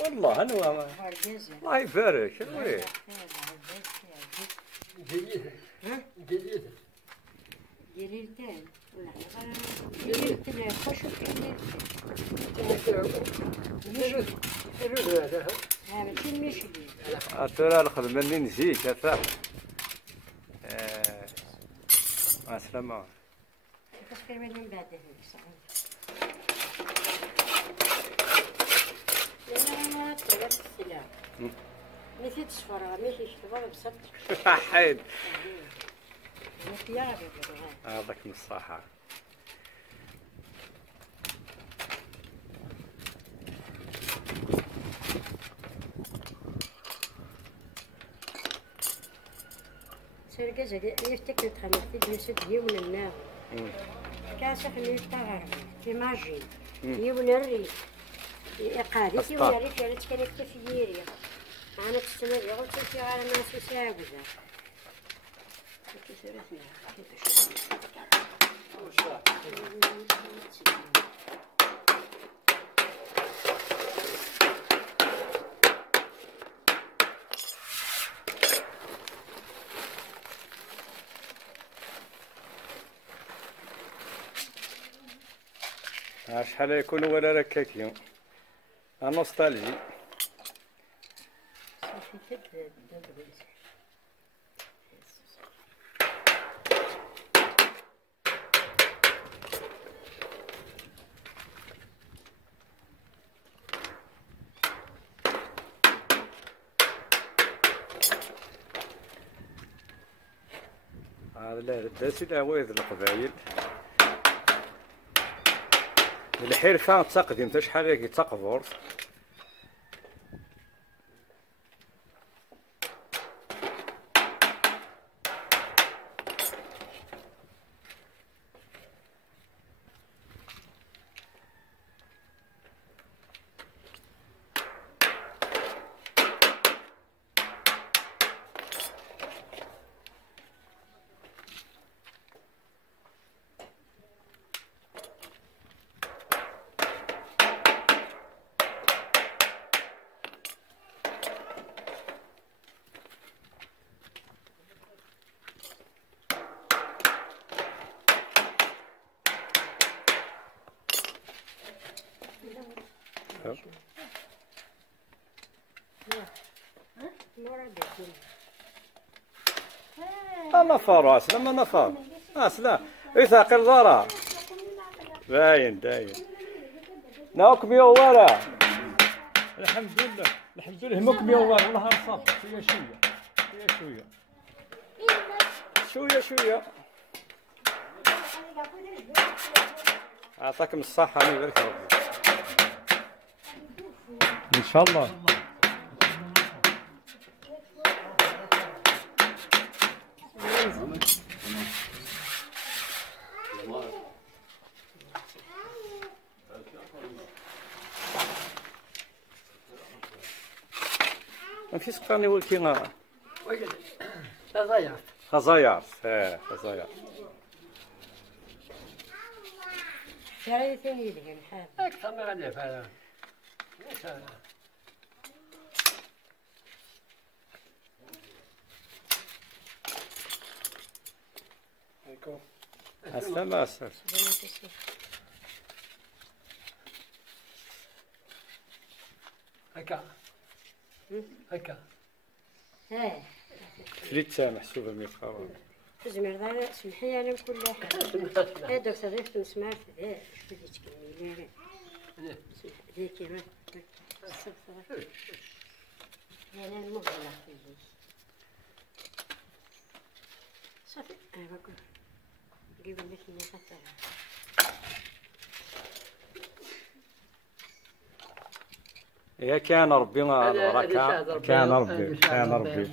والله أنا الله يبارك وي جديدة جديدة جليلتين جليلتين خشب هذا كل مشي ترى الخدمة اللي نسيت أفا مع السلامة تفكر من بعده أنا طلبت السلام مثل تصفر مثل شفر بصدق حيد يا ربي هذاك من الصحة سرقة زي يفتكر تخلص يوسف يوم النار كاسة خليه يتغير تماجين يوم الري قاعد يوم الري كانت في ييريا أنا تستمر يقول تمشي على الناس يساعدها شحال يكون ولا ركاكيو نوستالجي هذا لا داسي العوايد القبايل الحرفة تقدم تا شحال هاكي تقبر نفر أسلم نفر أسلم يثقل ضرا باين ناكم يا ورا الحمد لله همكم يا ورا الله يرصد شوية أعطاكم الصحة أنا يبارك ربي إن شاء الله ما فيش قرني ولكن خزاير شراي ثاني اللي نحب أكثر ما غادي فعلا السلامة هكا فريتة محسوبة ميقاوة زمير دار سمحي أنا بكل حاجة هذا صديق نسمع ذا شو بدي تكملي لا ذيك ما الصبر أنا المغلق فيه صافي أنا بقول قبل لك إني خطر يا كان ربي كان ربي